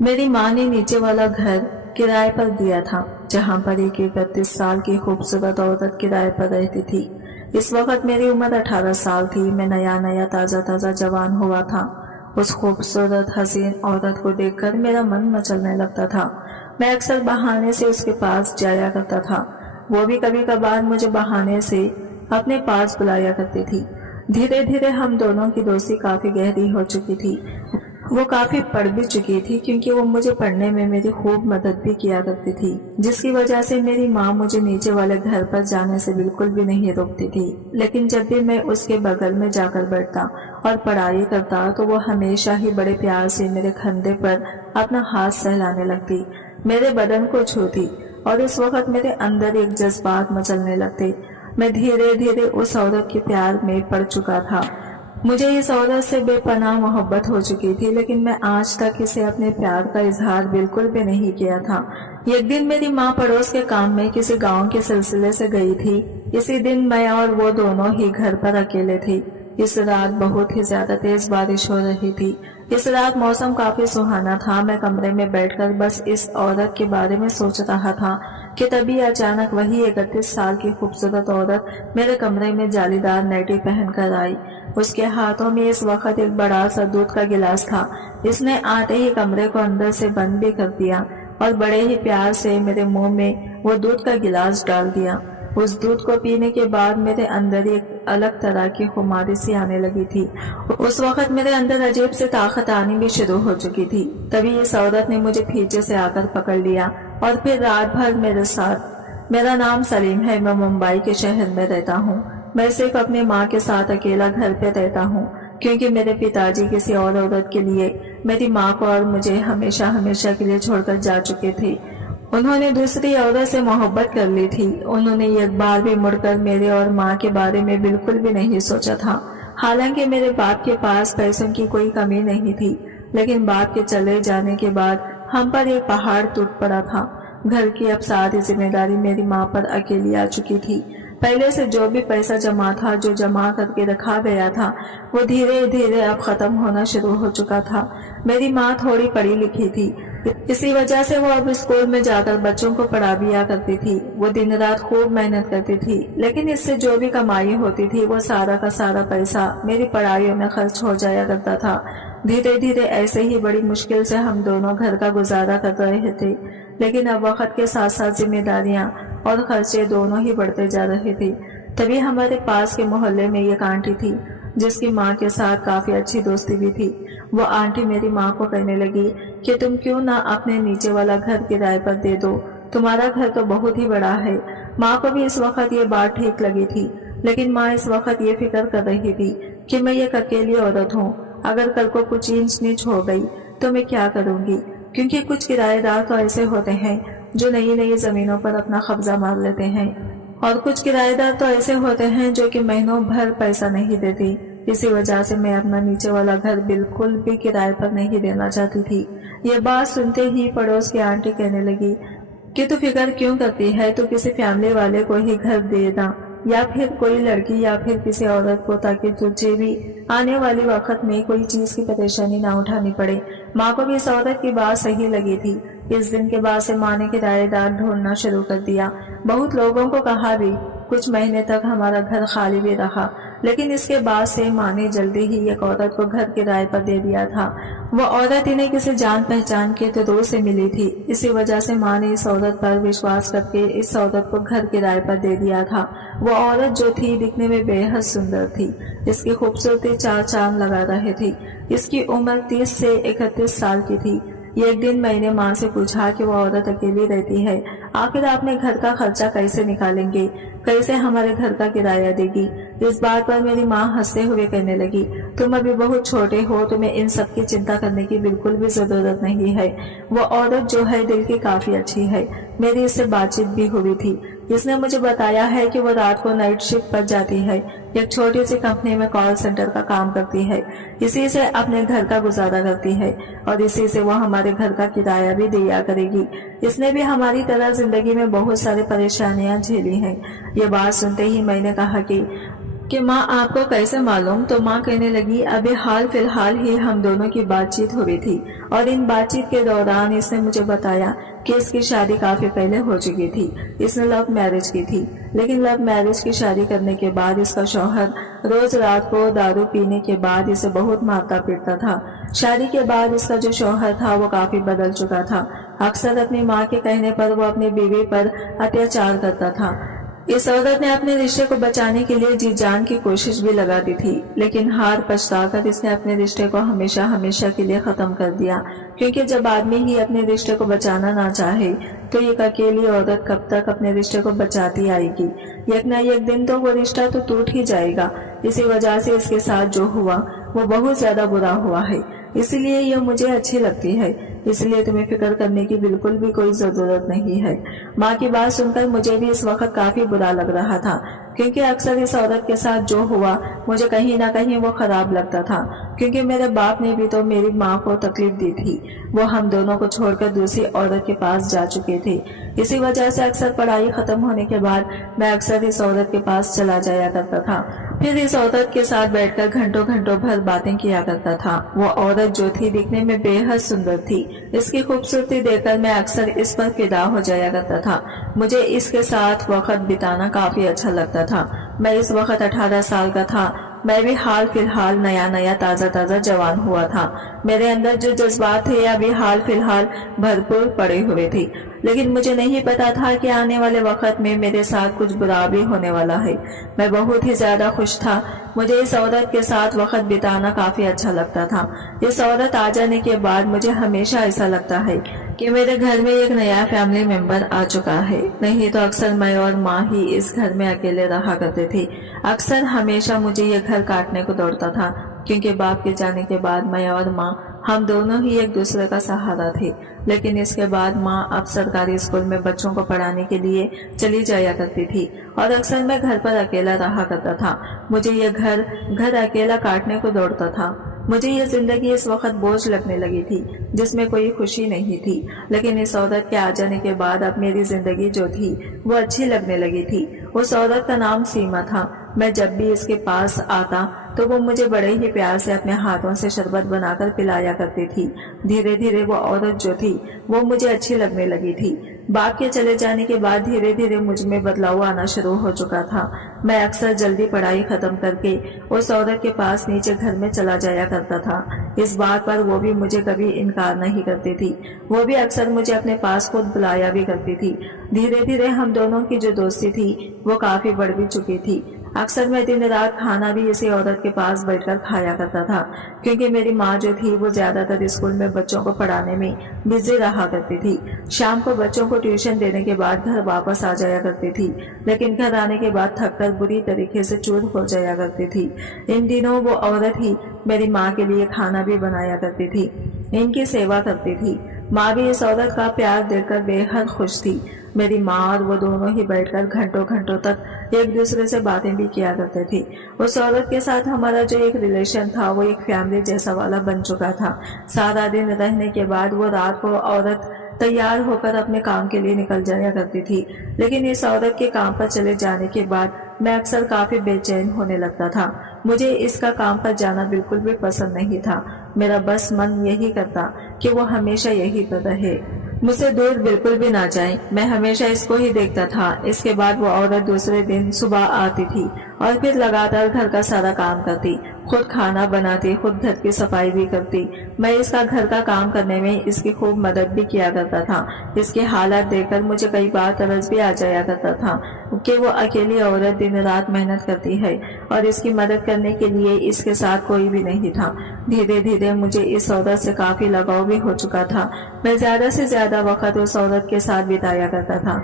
मेरी माँ ने नीचे वाला घर किराए पर दिया था, जहाँ पर एक 31 साल की खूबसूरत औरत किराए पर रहती थी। इस वक्त मेरी उम्र 18 साल थी। मैं नया नया ताजा ताजा जवान हुआ था। उस खूबसूरत हसीन औरत को देखकर मेरा मन मचलने लगता था। मैं अक्सर बहाने से उसके पास जाया करता था। वो भी कभी कभार मुझे बहाने से अपने पास बुलाया करती थी। धीरे धीरे हम दोनों की दोस्ती काफी गहरी हो चुकी थी। वो काफी पढ़ भी चुकी थी, क्योंकि वो मुझे पढ़ने में मेरी खूब मदद भी किया करती थी, जिसकी वजह से मेरी माँ मुझे नीचे वाले घर पर जाने से बिल्कुल भी नहीं रोकती थी। लेकिन जब भी मैं उसके बगल में जाकर बैठता और पढ़ाई करता तो वो हमेशा ही बड़े प्यार से मेरे कंधे पर अपना हाथ सहलाने लगती, मेरे बदन को छूती, और इस वक्त मेरे अंदर एक जज्बात मचलने लगते। मैं धीरे धीरे उस औरत के प्यार में पड़ चुका था। मुझे इस औरत से बेपनाह मोहब्बत हो चुकी थी, लेकिन मैं आज तक इसे अपने प्यार का इजहार बिल्कुल भी नहीं किया था। एक दिन मेरी माँ पड़ोस के काम में किसी गांव के सिलसिले से गई थी। इसी दिन मैं और वो दोनों ही घर पर अकेले थे। इस रात बहुत ही ज्यादा तेज बारिश हो रही थी। इस रात मौसम काफी सुहाना था। मैं कमरे में बैठकर बस इस औरत के बारे में सोच रहा था कि तभी अचानक वही 31 साल की खूबसूरत औरत मेरे कमरे में जालीदार नाइटी पहनकर आई। उसके हाथों में इस वक्त एक बड़ा सा दूध का गिलास था। इसने आते ही कमरे को अंदर से बंद भी कर दिया और बड़े ही प्यार से मेरे मुंह में वो दूध का गिलास डाल दिया। उस दूध को पीने के बाद मेरे अंदर एक अलग तरह की खुमारी सी आने लगी थी। उस वक्त मेरे अंदर अजीब से ताकत आनी भी शुरू हो चुकी थी। तभी इस औरत ने मुझे पीछे से आकर पकड़ लिया और फिर रात भर मेरे साथ। मेरा नाम सलीम है। मैं मुंबई के शहर में रहता हूँ। मैं सिर्फ अपनी माँ के साथ अकेला घर पे रहता हूँ, क्योंकि मेरे पिताजी किसी और औरत के लिए मेरी माँ को और मुझे हमेशा हमेशा के लिए छोड़कर जा चुके थे। उन्होंने दूसरी औरत से मोहब्बत कर ली थी। उन्होंने एक बार भी मुड़कर मेरे और माँ के बारे में बिल्कुल भी नहीं सोचा था। हालांकि मेरे बाप के पास पैसों की कोई कमी नहीं थी, लेकिन बाप के चले जाने के बाद हम पर एक पहाड़ टूट पड़ा था। घर की अब सारी जिम्मेदारी मेरी माँ पर अकेली आ चुकी थी। पहले से जो भी पैसा जमा था, जो जमा करके रखा गया था, वो धीरे धीरे अब खत्म होना शुरू हो चुका था। मेरी माँ थोड़ी पढ़ी लिखी थी, इसी वजह से वो अब स्कूल में जाकर बच्चों को पढ़ा भी आ करती थी। वो दिन रात खूब मेहनत करती थी, लेकिन इससे जो भी कमाई होती थी वो सारा का सारा पैसा मेरी पढ़ाइयों में खर्च हो जाया करता था। धीरे धीरे ऐसे ही बड़ी मुश्किल से हम दोनों घर का गुजारा कर रहे थे, लेकिन अब वक्त के साथ साथ जिम्मेदारियां और खर्चे दोनों ही बढ़ते जा रहे थे। तभी हमारे पास के मोहल्ले में एक आंटी थी, जिसकी माँ के साथ काफी अच्छी दोस्ती भी थी। वो आंटी मेरी माँ को कहने लगी कि तुम क्यों ना अपने नीचे वाला घर किराए पर दे दो, तुम्हारा घर तो बहुत ही बड़ा है। माँ को भी इस वक्त ये बात ठीक लगी थी, लेकिन माँ इस वक्त ये फिक्र कर रही थी कि मैं एक अकेली औरत हूँ, अगर कल को कुछ ऊंच नीच हो गई तो मैं क्या करूँगी, क्योंकि कुछ किराएदार तो ऐसे होते हैं जो नई नई जमीनों पर अपना कब्जा मार लेते हैं, और कुछ किराएदार तो ऐसे होते हैं जो कि महीनों भर पैसा नहीं देती। इसी वजह से मैं अपना नीचे वाला घर बिल्कुल भी किराए पर नहीं देना चाहती थी। ये बात सुनते ही पड़ोस की आंटी कहने लगी कि तू फिक्र क्यों करती है, तू किसी फैमिली वाले को ही घर दे देना, या फिर कोई लड़की या फिर किसी औरत को, ताकि तुझे भी आने वाले वक्त में कोई चीज की परेशानी ना उठानी पड़े। माँ को भी इस औरत की बात सही लगी थी। इस दिन के बाद से माँ ने किराएदार ढूंढना शुरू कर दिया। बहुत लोगों को कहा भी, कुछ महीने तक हमारा घर खाली भी रहा, लेकिन इसके बाद से माँ ने जल्दी ही एक औरत को घर किराए पर दे दिया था। वो औरत इन्हें किसी जान पहचान के दोस्त से मिली थी। इसी वजह से माँ ने इस औरत पर विश्वास करके इस औरत को घर किराए पर दे दिया था। वो औरत जो थी दिखने में बेहद सुंदर थी। इसकी खूबसूरती चार चांद लगा रहे थी। इसकी उम्र 30 से 31 साल की थी। एक दिन मैंने माँ से पूछा कि वो औरत अकेली रहती है, आखिर आपने घर का खर्चा कैसे निकालेंगे, कैसे हमारे घर का किराया देगी। इस बात पर मेरी माँ हंसते हुए कहने लगी, तुम अभी बहुत छोटे हो, तुम्हें इन सब की चिंता करने की बिल्कुल भी जरूरत नहीं है। वो औरत जो है दिल की काफी अच्छी है। मेरी इससे बातचीत भी हुई थी। इसने मुझे बताया है कि वो रात को नाइट शिफ्ट पर जाती है, एक छोटी सी कंपनी में कॉल सेंटर का काम करती है। इसी से अपने घर का गुजारा करती है और इसी से वो हमारे घर का किराया भी दिया करेगी। इसने भी हमारी तरह जिंदगी में बहुत सारी परेशानियां झेली हैं। ये बात सुनते ही मैंने कहा कि کہ ماں آپ کو کیسے معلوم؟ تو ماں کہنے لگی ابھی حال فی الحال ہی ہم دونوں کی بات چیت ہوئی تھی اور ان بات چیت کے دوران اس نے مجھے بتایا کہ اس کی شادی کافی پہلے ہو چکی تھی، اس نے لو میرج کی تھی، لیکن لو میرج کی شادی کرنے کے بعد اس کا شوہر روز رات کو دارو پینے کے بعد اسے بہت مارتا پیٹتا تھا۔ شادی کے بعد اس کا جو شوہر تھا وہ کافی بدل چکا تھا، اکثر اپنی ماں کے کہنے پر وہ اپنی بیوی پر اتیاچار کرتا تھا۔ اس عورت نے اپنے رشتے کو بچانے کے لیے جی جان کی کوشش بھی لگا دی تھی، لیکن ہار پچھتا کر اس نے اپنے رشتے کو ہمیشہ ہمیشہ کے لیے ختم کر دیا، کیونکہ جب آدمی ہی اپنے رشتے کو بچانا نہ چاہے تو ایک اکیلی عورت کب تک اپنے رشتے کو بچاتی آئے گی؟ یک نہ یک دن تو وہ رشتہ تو ٹوٹ ہی جائے گا۔ اسی وجہ سے اس کے ساتھ جو ہوا وہ بہت زیادہ برا ہوا ہے، اس لیے یہ مجھے اچھی لگتی ہے، اس لیے تمہیں فکر کرنے کی بالکل بھی کوئی ضرورت نہیں ہے۔ ماں کی بات سن کر مجھے بھی اس وقت کافی برا لگ رہا تھا، کیونکہ اکثر اس عورت کے ساتھ جو ہوا مجھے کہیں نہ کہیں وہ خراب لگتا تھا، کیونکہ میرے باپ نے بھی تو میری ماں کو تکلیف دی تھی، وہ ہم دونوں کو چھوڑ کر دوسری عورت کے پاس جا چکے تھے۔ اسی وجہ سے اکثر پڑھائی ختم ہونے کے بعد میں اکثر اس عورت کے پاس چلا جایا کرتا تھا، پھر اس عورت کے ساتھ بیٹھ کر گھنٹوں گھنٹوں بھر باتیں کیا کرتا تھا۔ وہ عورت جو تھی دکھنے میں بے حد سندر تھی، اس کی خوبصورتی دیکھ کر میں اکثر اس پر فدا ہو جایا کرتا تھا، مجھے اس کے ساتھ وقت بتانا کافی اچھا لگتا تھا۔ میں اس وقت 18 سال کا تھا، میں بھی حال فی الحال نیا تازہ جوان ہوا تھا، میرے اندر جو جذبات تھے ابھی حال فی الحال بھرپور پڑے ہوئے تھے، لیکن مجھے نہیں پتا تھا کہ آنے والے وقت میں میرے ساتھ کچھ برا بھی ہونے والا ہے۔ میں بہت ہی زیادہ خوش تھا، مجھے اس عورت کے ساتھ وقت بتانا کافی اچھا لگتا تھا۔ اس عورت آ جانے کے بعد مجھے ہمیشہ ایسا لگتا ہے کہ میرے گھر میں ایک نیا فیملی ممبر آ چکا ہے، نہیں تو اکثر میں اور ماں ہی اس گھر میں اکیلے رہا کرتے تھے۔ اکثر ہمیشہ مجھے یہ گھر کاٹنے کو دوڑتا تھا، کیونکہ باپ کے جانے کے بعد میں اور ماں ہم دونوں ہی ایک دوسرے کا سہارا تھے، لیکن اس کے بعد ماں اب سرکاری اسکول میں بچوں کو پڑھانے کے لیے چلی جایا کرتی تھی اور اکثر میں گھر پر اکیلا رہا کرتا تھا۔ مجھے یہ گھر اکیلا کاٹنے کو دوڑتا تھا۔ مجھے یہ زندگی اس وقت بوجھ لگنے لگی تھی جس میں کوئی خوشی نہیں تھی، لیکن اس عورت کے آ جانے کے بعد اب میری زندگی جو تھی وہ اچھی لگنے لگی تھی۔ اس عورت کا نام سیما تھا۔ میں جب بھی اس کے پاس آتا تو وہ مجھے بڑے ہی پیار سے اپنے ہاتھوں سے شربت بنا کر پلایا کرتی تھی۔ دھیرے دھیرے وہ عورت جو تھی وہ مجھے اچھی لگنے لگی تھی۔ باپ کے چلے جانے کے بعد دھیرے دھیرے مجھ میں بدلاؤ آنا شروع ہو چکا تھا۔ میں اکثر جلدی پڑھائی ختم کر کے اس عورت کے پاس نیچے گھر میں چلا جایا کرتا تھا۔ اس بات پر وہ بھی مجھے کبھی انکار نہیں کرتی تھی، وہ بھی اکثر مجھے اپنے پاس خود بلایا بھی کرتی تھی۔ دھیرے دھیرے ہم دونوں کی جو دوستی تھی وہ کافی بڑھ بھی چکی تھی۔ اکثر میں دن رات کھانا بھی اسی عورت کے پاس بیٹھ کر کھایا کرتا تھا، کیونکہ میری ماں جو تھی وہ زیادہ تر اسکول میں بچوں کو پڑھانے میں بزی رہا کرتی تھی۔ شام کو بچوں کو ٹیوشن دینے کے بعد گھر واپس آ جایا کرتی تھی، لیکن گھر آنے کے بعد تھک کر بری طریقے سے چور ہو جایا کرتی تھی۔ ان دنوں وہ عورت ہی میری ماں کے لیے کھانا بھی بنایا کرتی تھی، ان کی سیوا کرتی تھی۔ ماں بھی اس عورت کا پیار دیکھ کر بے حد خوش تھی۔ میری ماں اور وہ دونوں ہی بیٹھ کر گھنٹوں گھنٹوں تک ایک دوسرے سے باتیں بھی کیا کرتے تھے۔ اس عورت کے ساتھ ہمارا جو ایک ریلیشن تھا وہ ایک فیملی جیسا والا بن چکا تھا۔ سارا دن رہنے کے بعد وہ رات کو عورت تیار ہو کر اپنے کام کے لیے نکل جایا کرتی تھی، لیکن اس عورت کے کام پر چلے جانے کے بعد میں اکثر کافی بے چین ہونے لگتا تھا۔ مجھے اس کا کام پر جانا بالکل بھی پسند نہیں تھا، میرا بس من یہی کرتا کہ وہ ہمیشہ یہی پر رہے، مجھ سے دور بالکل بھی نہ جائے۔ میں ہمیشہ اس کو ہی دیکھتا تھا۔ اس کے بعد وہ عورت دوسرے دن صبح آتی تھی اور پھر لگاتار گھر کا سارا کام کرتی، خود کھانا بناتی، خود گھر کی صفائی بھی کرتی۔ میں اس کا گھر کا کام کرنے میں اس کی خوب مدد بھی کیا کرتا تھا۔ اس کے حالات دیکھ کر مجھے کئی بار ترس بھی آ جایا کرتا تھا کہ وہ اکیلی عورت دن رات محنت کرتی ہے اور اس کی مدد کرنے کے لیے اس کے ساتھ کوئی بھی نہیں تھا۔ دھیرے دھیرے مجھے اس عورت سے کافی لگاؤ بھی ہو چکا تھا۔ میں زیادہ سے زیادہ وقت اس عورت کے ساتھ بتایا کرتا تھا۔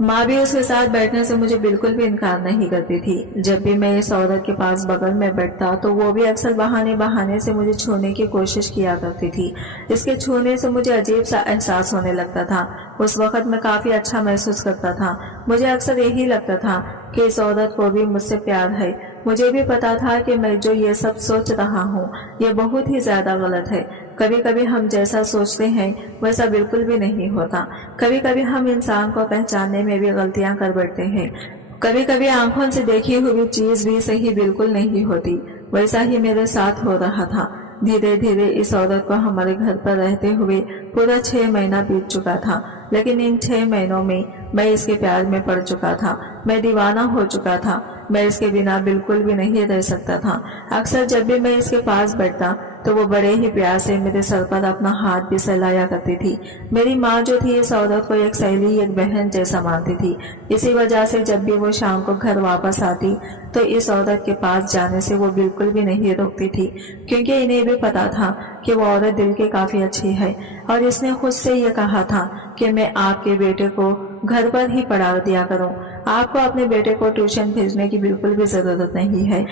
ماں بھی اس کے ساتھ بیٹھنے سے مجھے بالکل بھی انکار نہیں کرتی تھی۔ جب بھی میں اس عورت کے پاس بغل میں بیٹھتا تو وہ بھی اکثر بہانے سے مجھے چھونے کی کوشش کیا کرتی تھی۔ اس کے چھونے سے مجھے عجیب سا احساس ہونے لگتا تھا۔ اس وقت میں کافی اچھا محسوس کرتا تھا۔ مجھے اکثر یہی لگتا تھا کہ اس عورت کو بھی مجھ سے پیار ہے۔ مجھے بھی پتا تھا کہ میں جو یہ سب سوچ رہا ہوں یہ بہت ہی زیادہ غلط ہے۔ کبھی کبھی ہم جیسا سوچتے ہیں ویسا بالکل بھی نہیں ہوتا۔ کبھی کبھی ہم انسان کو پہچاننے میں بھی غلطیاں کر بیٹھتے ہیں۔ कभी कभी आंखों से देखी हुई चीज भी सही बिल्कुल नहीं होती। वैसा ही मेरे साथ हो रहा था। धीरे धीरे इस औरत को हमारे घर पर रहते हुए पूरा 6 महीना बीत चुका था, लेकिन इन 6 महीनों में मैं इसके प्यार में पड़ चुका था। मैं दीवाना हो चुका था। मैं इसके बिना बिल्कुल भी नहीं रह सकता था। अक्सर जब भी मैं इसके पास बैठता तो वो बड़े ही प्यार से मेरे सर पर अपना हाथ भी सहलाया करती थी। मेरी माँ जो थी इस औरत को एक सहेली, एक बहन जैसा मानती थी। इसी वजह से जब भी वो शाम को घर वापस आती तो इस औरत के पास जाने से वो बिल्कुल भी नहीं रोकती थी, क्योंकि इन्हें भी पता था कि वो औरत दिल की काफी अच्छी है। और इसने खुद से ये कहा था कि मैं आपके बेटे को घर पर ही पढ़ा दिया करूं। आपको अपने बेटे को ट्यूशन भेजने की बिल्कुल भी जरूरत नहीं है।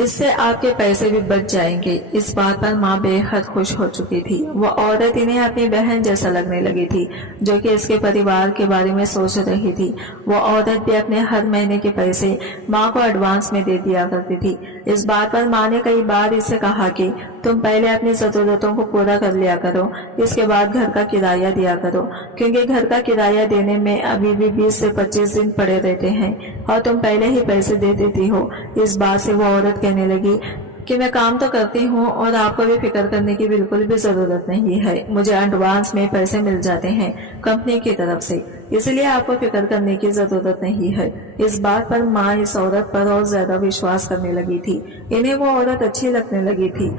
इससे आपके पैसे भी बच जाएंगे। इस बात पर माँ बेहद खुश हो चुकी थी। वो औरत इन्हें अपनी बहन जैसा लगने लगी थी, जो कि इसके परिवार के बारे में सोच रही थी। वो औरत भी अपने हर महीने के पैसे माँ को एडवांस में दे दिया करती थी। इस बात पर माँ ने कई बार इससे कहा कि तुम पहले अपनी जरूरतों को पूरा कर लिया करो, इसके बाद घर का किराया दिया करो, क्योंकि घर का किराया देने में अभी भी 20 से 25 दिन पड़े रहते हैं और तुम पहले ही पैसे दे देती हो। इस बात से वो औरत कहने लगी कि मैं काम तो करती हूँ और आपको भी फिक्र करने की बिल्कुल भी जरूरत नहीं है। मुझे एडवांस में पैसे मिल जाते हैं कंपनी की तरफ से, इसलिए आपको फिक्र करने की जरूरत नहीं है। इस बात पर माँ इस औरत पर और ज्यादा विश्वास करने लगी थी। इन्हें वो औरत अच्छी लगने लगी थी।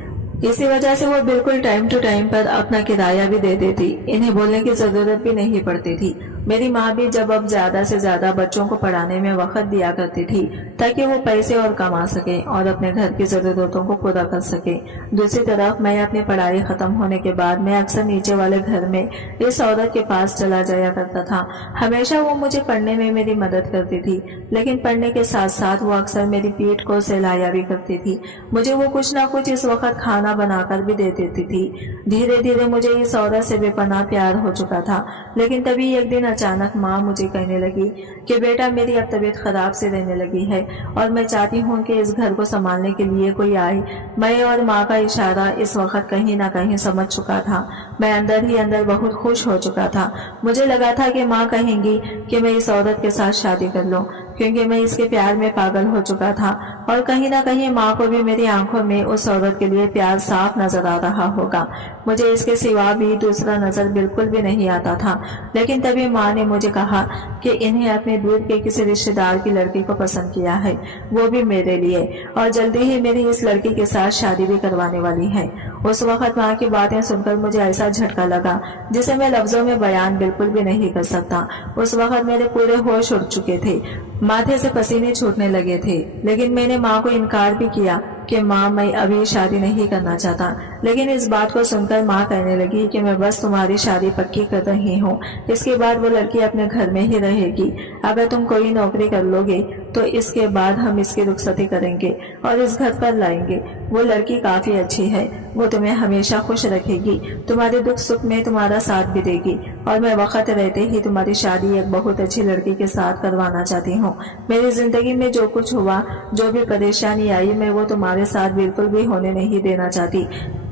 इसी वजह से वो बिल्कुल टाइम टू टाइम पर अपना किराया भी दे देती। इन्हें बोलने की जरूरत भी नहीं पड़ती थी। मेरी माँ भी जब अब ज्यादा से ज्यादा बच्चों को पढ़ाने में वक्त दिया करती थी ताकि वो पैसे और कमा सके और अपने घर की जरूरतों को पूरा कर सके। दूसरी तरफ मैं अपनी पढ़ाई खत्म होने के बाद मैं अक्सर नीचे वाले घर में इस औरत के पास चला जाया करता था। हमेशा वो मुझे पढ़ने में मेरी मदद करती थी, लेकिन पढ़ने के साथ साथ वो अक्सर मेरी पीठ को सहलाया भी करती थी। मुझे वो कुछ ना कुछ इस वक्त खाना बनाकर भी दे देती थी। धीरे धीरे मुझे इस औरत से बेपनाह प्यार हो चुका था। लेकिन तभी एक दिन अचानक माँ मुझे कहने लगी कि बेटा, मेरी अब तबीयत खराब से रहने लगी है और मैं चाहती हूँ कि इस घर को संभालने के लिए कोई आए। मैं और माँ का इशारा इस वक्त कहीं ना कहीं समझ चुका था। मैं अंदर ही अंदर बहुत खुश हो चुका था। मुझे लगा था कि माँ कहेंगी कि मैं इस औरत के साथ शादी कर लूं, क्योंकि मैं इसके प्यार में पागल हो चुका था और कहीं ना कहीं माँ को भी मेरी आंखों में उस औरत के लिए प्यार साफ नजर आ रहा होगा। मुझे इसके सिवा भी दूसरा नजर बिल्कुल भी नहीं आता था। लेकिन तभी माँ ने मुझे कहा कि इन्हें अपने दूर के किसी रिश्तेदार की लड़की को पसंद किया है, वो भी मेरे लिए, और जल्दी ही मेरी इस लड़की के साथ शादी भी करवाने वाली है। उस वक्त माँ की बातें सुनकर मुझे ऐसा झटका लगा जिसे मैं लफ्जों में बयान बिल्कुल भी नहीं कर सकता। उस वक्त मेरे पूरे होश उड़ चुके थे, माथे से पसीने छूटने लगे थे। लेकिन मैंने माँ को इनकार भी किया कि माँ, मैं अभी शादी नहीं करना चाहता। लेकिन इस बात को सुनकर माँ कहने लगी कि मैं बस तुम्हारी शादी पक्की कर रही हूँ, इसके बाद वो लड़की अपने घर में ही रहेगी। अगर तुम कोई नौकरी कर लोगे तो इसके बाद हम इसकी रुखसती करेंगे और इस घर पर लाएंगे। वो लड़की काफी अच्छी है, वो तुम्हें हमेशा खुश रखेगी, तुम्हारे दुख सुख में तुम्हारा साथ भी देगी, और मैं वक्त रहते ही तुम्हारी शादी एक बहुत अच्छी लड़की के साथ करवाना चाहती हूँ। मेरी जिंदगी में जो कुछ हुआ, जो भी परेशानी आई, मैं वो तुम्हारे साथ बिल्कुल भी होने नहीं देना चाहती।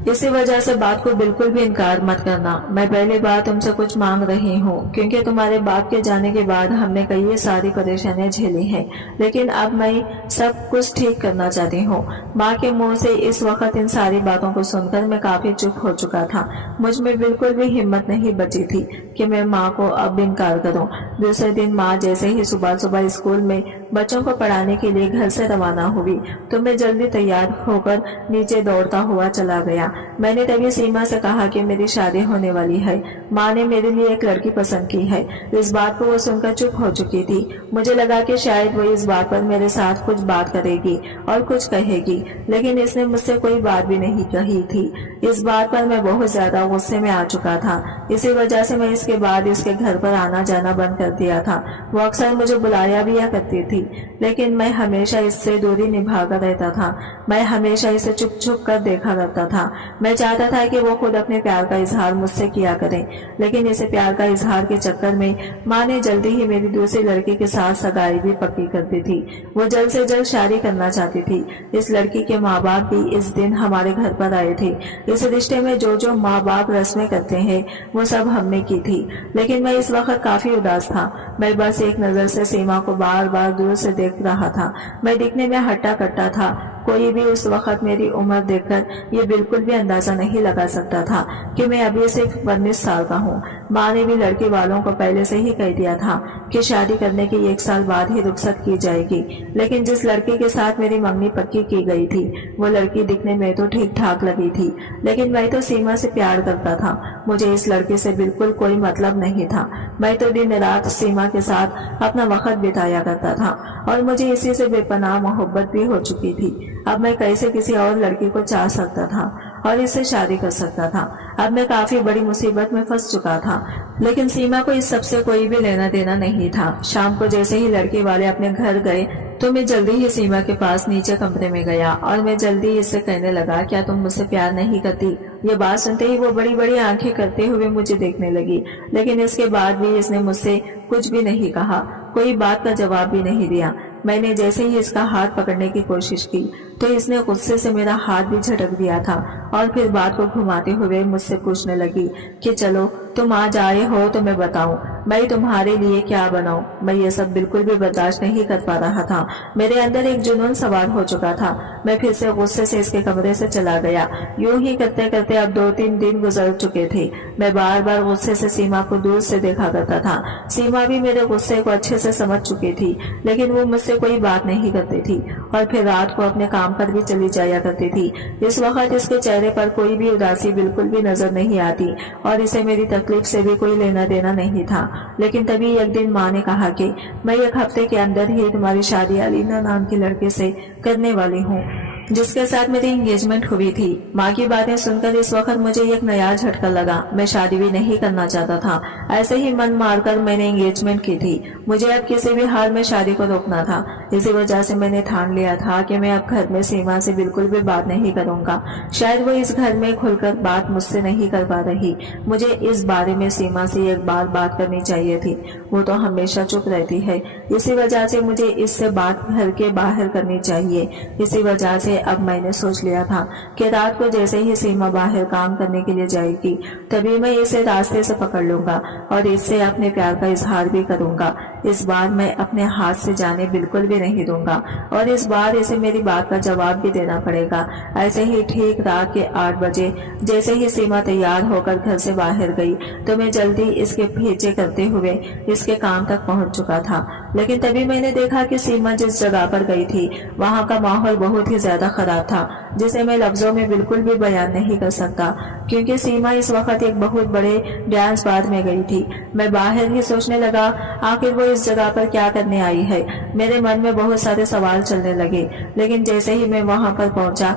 इसी वजह से बात को बिल्कुल भी इनकार मत करना। मैं पहली बार तुमसे कुछ मांग रही हूँ, क्योंकि तुम्हारे बाप के जाने के बाद हमने कई सारी परेशानियां झेली हैं, लेकिन अब मैं सब कुछ ठीक करना चाहती हूँ। माँ के मुंह से इस वक्त इन सारी बातों को सुनकर मैं काफी चुप हो चुका था। मुझ में बिल्कुल भी हिम्मत नहीं बची थी कि मैं माँ को अब इनकार करूँ। दूसरे दिन माँ जैसे ही सुबह सुबह स्कूल में बच्चों को पढ़ाने के लिए घर से रवाना हुई तो मैं जल्दी तैयार होकर नीचे दौड़ता हुआ चला गया। मैंने तभी सीमा से कहा कि मेरी शादी होने वाली है, माँ ने मेरे लिए एक लड़की पसंद की है। इस बात को वो सुनकर चुप हो चुकी थी। मुझे लगा कि शायद वो इस बात पर मेरे साथ कुछ बात करेगी और कुछ कहेगी, लेकिन इसने मुझसे कोई बात भी नहीं कही थी। इस बात पर मैं बहुत ज्यादा गुस्से में आ चुका था। इसी वजह से मैं इसके बाद इसके घर पर आना जाना बंद कर दिया था। वो अक्सर मुझे बुलाया भी करती थी, लेकिन मैं हमेशा इससे दूरी निभाकर रहता था। मैं हमेशा इसे चुप चुप कर देखा करता था। मैं चाहता था कि वो खुद अपने प्यार का इजहार मुझसे किया करे, लेकिन इसे प्यार का इजहार के चक्कर में माँ ने जल्दी ही मेरी दूसरी लड़की के साथ सगाई भी पक्की कर दी थी। वो जल्द से जल्द शादी करना चाहती थी। इस लड़की के माँ बाप भी इस दिन हमारे घर पर आए थे। इस रिश्ते में जो जो माँ बाप रस्में करते हैं वो सब हमने की थी, लेकिन मैं इस वक्त काफी उदास था। मैं बस एक नजर से सीमा को बार बार दूर दूर से देख रहा था। मैं दिखने में हट्टा कट्टा था। कोई भी उस वक्त मेरी उम्र देखकर ये बिल्कुल भी अंदाजा नहीं लगा सकता था कि मैं अभी सिर्फ 19 साल का हूँ। माँ ने भी लड़की वालों को पहले से ही कह दिया था कि शादी करने के 1 साल बाद ही रुखसत की जाएगी, लेकिन जिस लड़की के साथ मेरी मंगनी पक्की की गई थी वो लड़की दिखने में तो ठीक ठाक लगी थी, लेकिन मैं तो सीमा से प्यार करता था। मुझे इस लड़की से बिल्कुल कोई मतलब नहीं था। मैं तो दिन रात सीमा के साथ अपना वक्त बिताया करता था और मुझे इसी से बेपनाह मोहब्बत भी हो चुकी थी। अब मैं कैसे किसी और लड़की को चाह सकता था और इससे शादी कर सकता था। अब मैं काफी बड़ी मुसीबत में फंस चुका था, लेकिन सीमा को इस सबसे कोई भी लेना देना नहीं था। शाम को जैसे ही लड़के वाले अपने घर गए तो मैं जल्दी ही सीमा के पास नीचे कमरे में गया और मैं जल्दी इससे कहने लगा, क्या तुम मुझसे प्यार नहीं करती? ये बात सुनते ही वो बड़ी बड़ी आंखें करते हुए मुझे देखने लगी, लेकिन इसके बाद भी इसने मुझसे कुछ भी नहीं कहा, कोई बात का जवाब भी नहीं दिया। मैंने जैसे ही इसका हाथ पकड़ने की कोशिश की तो इसने गुस्से से मेरा हाथ भी झटक दिया था और फिर बात को घुमाते हुए मुझसे पूछने लगी कि चलो तुम आज आए हो तो मैं बताऊं, मैं तुम्हारे लिए क्या बनाऊं। मैं ये सब बिल्कुल भी बर्दाश्त नहीं कर पा रहा था। मेरे अंदर एक जुनून सवार हो चुका था। मैं फिर से गुस्से से इसके कमरे से चला गया। यूं ही करते करते अब 2-3 दिन गुजर चुके थे। मैं बार बार गुस्से से सीमा को दूर से देखा करता था। सीमा भी मेरे गुस्से को अच्छे से समझ चुकी थी, लेकिन वो मुझसे कोई बात नहीं करती थी और फिर रात को अपने काम पर भी चली जाया करती थी। इस वक्त इसके चेहरे पर कोई भी उदासी बिल्कुल भी नजर नहीं आती और इसे मेरी तकलीफ से भी कोई लेना देना नहीं था। लेकिन तभी एक दिन माँ ने कहा कि मैं 1 हफ्ते के अंदर ही तुम्हारी शादी अलीना नाम के लड़के से करने वाली हूँ, जिसके साथ मेरी एंगेजमेंट हुई थी। माँ की बातें सुनकर इस वक्त मुझे एक नया झटका लगा। मैं शादी भी नहीं करना चाहता था। ऐसे ही मन मारकर मैंने एंगेजमेंट की थी। मुझे अब किसी भी हाल में शादी को रोकना था। इसी वजह से मैंने ठान लिया था कि मैं अब घर में सीमा से बिल्कुल भी बात नहीं करूंगा। शायद वो इस घर में खुलकर बात मुझसे नहीं कर पा रही। मुझे इस बारे में सीमा से एक बार बात करनी चाहिए थी। वो तो हमेशा चुप रहती है। इसी वजह से मुझे इससे बात घर के बाहर करनी चाहिए। इसी वजह से अब मैंने सोच लिया था कि रात को जैसे ही सीमा बाहर काम करने के लिए जाएगी तभी मैं इसे रास्ते से पकड़ लूंगा और इससे अपने प्यार का इजहार भी करूंगा। इस बार मैं अपने हाथ से जाने बिल्कुल भी नहीं दूंगा और इस बार इसे मेरी बात का जवाब भी देना पड़ेगा। ऐसे ही ठीक रात के 8 बजे जैसे ही सीमा तैयार होकर घर से बाहर गई तो मैं जल्दी इसके पीछे करते हुए इसके काम तक पहुंच चुका था। लेकिन तभी मैंने देखा कि सीमा जिस जगह पर गई थी वहां का माहौल बहुत ही ज्यादा खराब था, जिसे मैं लफ्जों में बिल्कुल भी बयान नहीं कर सकता, क्योंकि सीमा इस वक्त एक बहुत बड़े डांस बार में गई थी। मैं बाहर ही सोचने लगा आखिर वो इस जगह पर क्या करने आई है। मेरे मन में बहुत सारे सवाल चलने लगे, लेकिन जैसे ही मैं वहां पर पहुंचा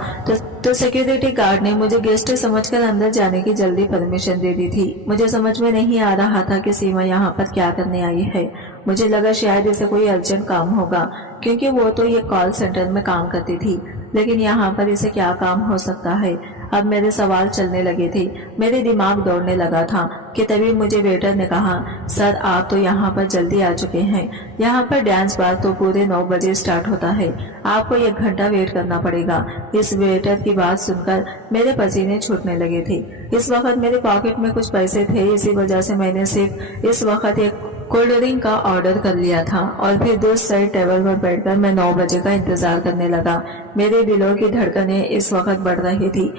तो सिक्योरिटी गार्ड ने मुझे गेस्ट समझकर अंदर जाने की जल्दी परमिशन दे दी थी। मुझे समझ में नहीं आ रहा था कि सीमा यहाँ पर क्या करने आई है। मुझे लगा शायद इसे कोई अर्जेंट काम होगा, क्योंकि वो तो ये कॉल सेंटर में काम करती थी, लेकिन यहाँ पर इसे क्या काम हो सकता है। अब मेरे सवाल चलने लगे थे। मेरे दिमाग दौड़ने लगा था कि तभी मुझे वेटर ने कहा, सर आप तो यहाँ पर जल्दी आ चुके हैं। यहाँ पर डांस बार तो पूरे 9 बजे स्टार्ट होता है। आपको 1 घंटा वेट करना पड़ेगा। इस वेटर की बात सुनकर मेरे पसीने छूटने लगे थे। इस वक्त मेरे पॉकेट में कुछ पैसे थे, इसी वजह से मैंने सिर्फ इस वक्त एक कोल्ड ड्रिंक का ऑर्डर कर लिया था और फिर दोस्त साइड टेबल पर बैठकर मैं 9 बजे का इंतजार करने लगा। मेरे दिलों की धड़कनें इस वक्त बढ़ रही थी।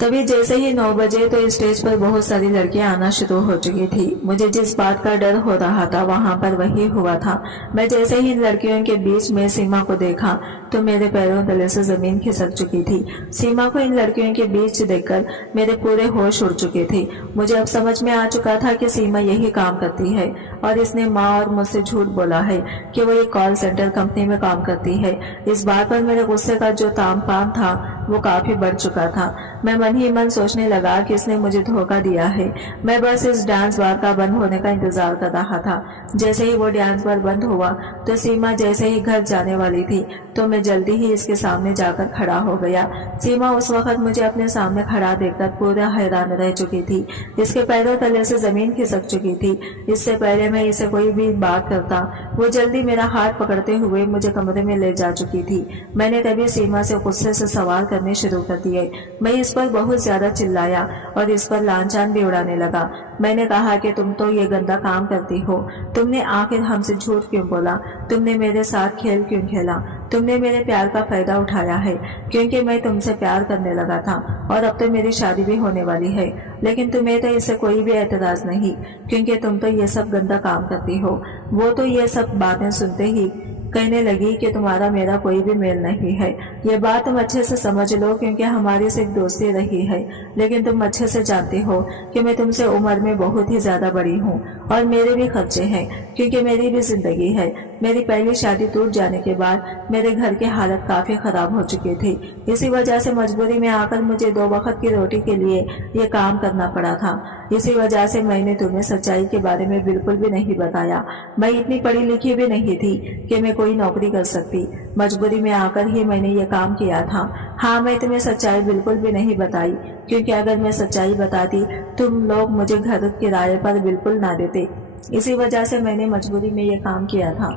तभी जैसे ही 9 बजे तो स्टेज पर बहुत सारी लड़कियां आना शुरू हो चुकी थी। मुझे जिस बात का डर हो रहा था वहां पर वही हुआ था। मैं जैसे ही इन लड़कियों के बीच में सीमा को देखा तो मेरे पैरों तले से जमीन खिसक चुकी थी। सीमा को इन लड़कियों के बीच देखकर मेरे पूरे होश उड़ चुके थे। मुझे अब समझ में आ चुका था कि सीमा यही काम करती है और इसने माँ और मुझसे झूठ बोला है कि वो एक कॉल सेंटर कंपनी में काम करती है। इस बात पर मेरे गुस्से का जो तामपाम था वो काफी बढ़ चुका था। मैं मन ही मन सोचने लगा कि इसने मुझे धोखा दिया है। मैं बस इस डांस बार का बंद होने का इंतजार कर रहा था। जैसे ही वो डांस बार बंद हुआ तो सीमा जैसे ही घर जाने वाली थी तो मैं जल्दी ही इसके सामने जाकर खड़ा हो गया। सीमा उस वक्त मुझे अपने सामने खड़ा देखकर पूरा हैरान रह चुकी थी। इसके पैरों तले से जमीन खिसक चुकी थी। इससे पहले मैं इसे कोई भी बात करता, वो जल्दी मेरा हाथ पकड़ते हुए मुझे कमरे में ले जा चुकी थी। मैंने तभी सीमा से गुस्से से सवाल करने शुरू कर दिए। मैं इस पर बहुत ज्यादा चिल्लाया और इस पर लांछन भी उड़ाने लगा। मैंने कहा कि तुम तो ये गंदा काम करती हो, तुमने आखिर हमसे झूठ क्यों बोला, तुमने मेरे साथ खेल क्यों खेला, तुमने मेरे प्यार का फायदा उठाया है क्योंकि मैं तुमसे प्यार करने लगा था और अब तो मेरी शादी भी होने वाली है, लेकिन तुम्हें तो इससे कोई भी एतराज नहीं क्योंकि तुम तो ये सब गंदा काम करती हो। वो तो ये सब बातें सुनते ही कहने लगी कि तुम्हारा मेरा कोई भी मेल नहीं है। ये बात तुम अच्छे से समझ लो क्योंकि हमारी सिर्फ दोस्ती रही है, लेकिन तुम अच्छे से जानती हो कि मैं तुमसे उम्र में बहुत ही ज्यादा बड़ी हूँ और मेरे भी खर्चे हैं क्योंकि मेरी भी जिंदगी है। मेरी पहली शादी टूट जाने के बाद मेरे घर की हालत काफी खराब हो चुकी थी। इसी वजह से मजबूरी में आकर मुझे 2 वक्त की रोटी के लिए ये काम करना पड़ा था। इसी वजह से मैंने तुम्हें सच्चाई के बारे में बिल्कुल भी नहीं बताया। मैं इतनी पढ़ी लिखी भी नहीं थी कि मैं कोई नौकरी कर सकती। मजबूरी में आकर ही मैंने ये काम किया था। हाँ, मैं तुम्हें सच्चाई बिल्कुल भी नहीं बताई क्योंकि अगर मैं सच्चाई बताती तुम लोग मुझे घर किराए पर बिल्कुल ना देते। इसी वजह से मैंने मजबूरी में ये काम किया था।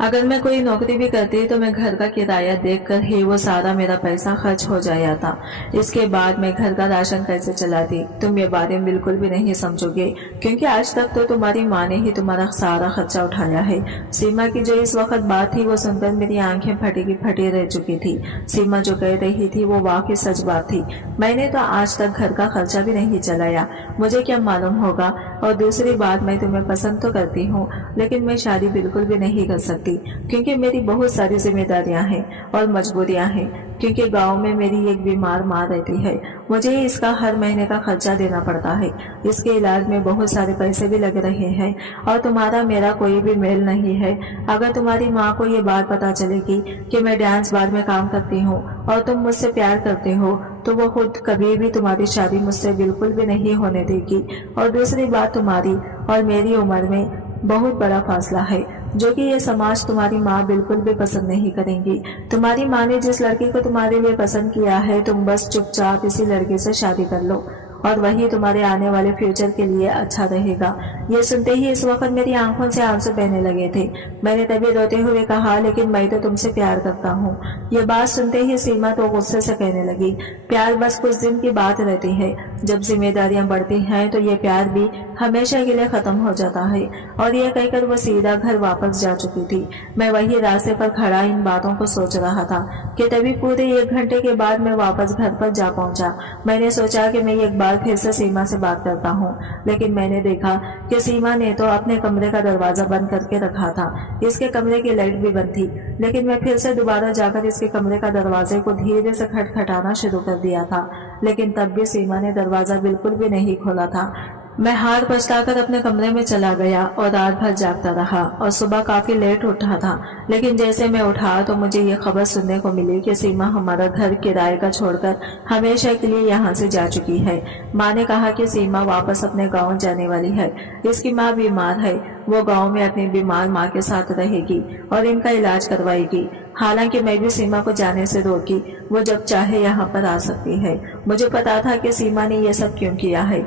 अगर मैं कोई नौकरी भी करती तो मैं घर का किराया देखकर ही वो सारा मेरा पैसा खर्च हो जाया था। इसके बाद मैं घर का राशन कैसे चलाती तुम ये बातें बिल्कुल भी नहीं समझोगे क्योंकि आज तक तो तुम्हारी माँ ने ही तुम्हारा सारा खर्चा उठाया है। सीमा की जो इस वक्त बात थी वो सुनकर मेरी आंखें फटी की फटी रह चुकी थी। सीमा जो कह रही थी वो वाकई सच बात थी। मैंने तो आज तक घर का खर्चा भी नहीं चलाया, मुझे क्या मालूम होगा। और दूसरी बात, मैं तुम्हें पसंद तो करती हूँ लेकिन मैं शादी बिल्कुल भी नहीं कर सकती क्योंकि मेरी बहुत सारी जिम्मेदारियां हैं और मजबूरियां हैं क्योंकि गांव में मेरी एक बीमार माँ रहती है। मुझे इसका हर महीने का खर्चा देना पड़ता है। इसके इलाज में बहुत सारे पैसे भी लग रहे हैं और तुम्हारा मेरा कोई भी मेल नहीं है। अगर तुम्हारी माँ को ये बात पता चलेगी कि मैं डांस बार में काम करती हूँ और तुम मुझसे प्यार करते हो तो वो खुद कभी भी तुम्हारी शादी मुझसे बिल्कुल भी नहीं होने देगी। और दूसरी बात, तुम्हारी और मेरी उम्र में बहुत बड़ा फासला है जो कि ये समाज तुम्हारी माँ बिल्कुल भी पसंद नहीं करेंगी। तुम्हारी माँ ने जिस लड़की को तुम्हारे लिए पसंद किया है तुम बस चुपचाप इसी लड़के से शादी कर लो और वही तुम्हारे आने वाले फ्यूचर के लिए अच्छा रहेगा। ये सुनते ही इस वक्त मेरी आंखों से आंसू बहने लगे थे। मैंने तभी रोते हुए कहा, लेकिन मैं तो तुमसे प्यार करता हूँ। ये बात सुनते ही सीमा तो गुस्से से कहने लगी, प्यार बस कुछ दिन की बात रहती है, जब जिम्मेदारियां बढ़ती हैं तो ये प्यार भी हमेशा के लिए खत्म हो जाता है। और ये कहकर वो सीधा घर वापस जा चुकी थी। मैं वही रास्ते पर खड़ा इन बातों को सोच रहा था कि तभी पूरे 1 घंटे के बाद मैं वापस घर पर जा पहुंचा। मैंने सोचा कि मैं एक बार फिर से सीमा से बात करता हूँ, लेकिन मैंने देखा कि सीमा ने तो अपने कमरे का दरवाजा बंद करके रखा था। इसके कमरे की लाइट भी बंद थी, लेकिन मैं फिर से दोबारा जाकर इसके कमरे का दरवाजे को धीरे से खटखटाना शुरू कर दिया था, लेकिन तब भी सीमा ने दरवाजा बिल्कुल भी नहीं खोला था। मैं हार पछताकर अपने कमरे में चला गया और रात भर जागता रहा और सुबह काफी लेट उठा था। लेकिन जैसे मैं उठा तो मुझे ये खबर सुनने को मिली कि सीमा हमारा घर किराए का छोड़कर हमेशा के लिए यहाँ से जा चुकी है। माँ ने कहा कि सीमा वापस अपने गाँव जाने वाली है। इसकी माँ बीमार है, वो गाँव में अपनी बीमार माँ के साथ रहेगी और इनका इलाज करवाएगी। हालांकि मैं भी सीमा को जाने से रोकी, वो जब चाहे यहाँ पर आ सकती है। मुझे पता था कि सीमा ने यह सब क्यों किया है।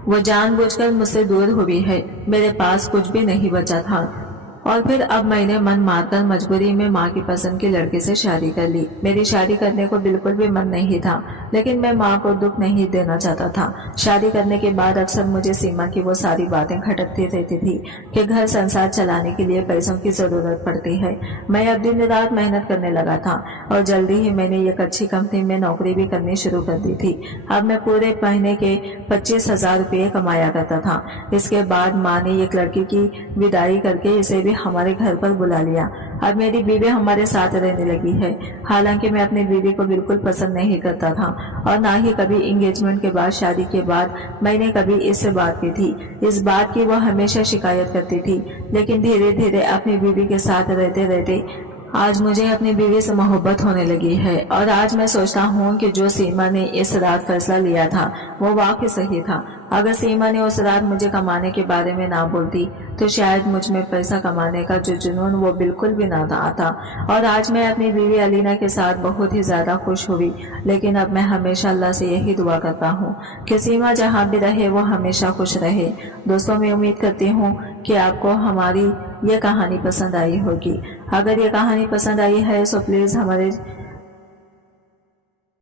वो जानबूझकर मुझसे दूर हुई है, मेरे पास कुछ भी नहीं बचा था। और फिर अब मैंने मन मारकर मजबूरी में माँ की पसंद के लड़के से शादी कर ली। मेरी शादी करने को बिल्कुल भी मन नहीं था, लेकिन मैं माँ को दुख नहीं देना चाहता था। शादी करने के बाद अक्सर मुझे सीमा की वो सारी बातें खटकती रहती थी कि घर संसार चलाने के लिए पैसों की जरूरत पड़ती है। मैं अब दिन रात मेहनत करने लगा था और जल्दी ही मैंने एक अच्छी कंपनी में नौकरी भी करनी शुरू कर दी थी। अब मैं पूरे महीने के 25,000 रुपये कमाया करता था। इसके बाद माँ ने एक लड़की की विदाई करके इसे भी हमारे घर पर बुला लिया। अब मेरी बीवी हमारे साथ रहने लगी है। हालांकि मैं अपनी बीवी को बिल्कुल पसंद नहीं करता था और ना ही कभी एंगेजमेंट के बाद, शादी के बाद मैंने कभी इससे बात की थी। इस बात की वह हमेशा शिकायत करती थी, लेकिन धीरे धीरे अपनी बीवी के साथ रहते रहते आज मुझे अपनी बीवी से मोहब्बत होने लगी है। और आज मैं सोचता हूँ कि जो सीमा ने इस रात फैसला लिया था वो वाकई सही था। अगर सीमा ने उस रात मुझे कमाने के बारे में ना बोलती تو شاید مجھ میں پیسہ کمانے کا جو جنون وہ بالکل بھی نہ آتا، اور آج میں اپنی بیوی علینا کے ساتھ بہت ہی زیادہ خوش ہوئی۔ لیکن اب میں ہمیشہ اللہ سے یہی دعا کرتا ہوں کہ سیما جہاں بھی رہے وہ ہمیشہ خوش رہے۔ دوستوں، میں امید کرتی ہوں کہ آپ کو ہماری یہ کہانی پسند آئی ہوگی۔ اگر یہ کہانی پسند آئی ہے تو پلیز ہمارے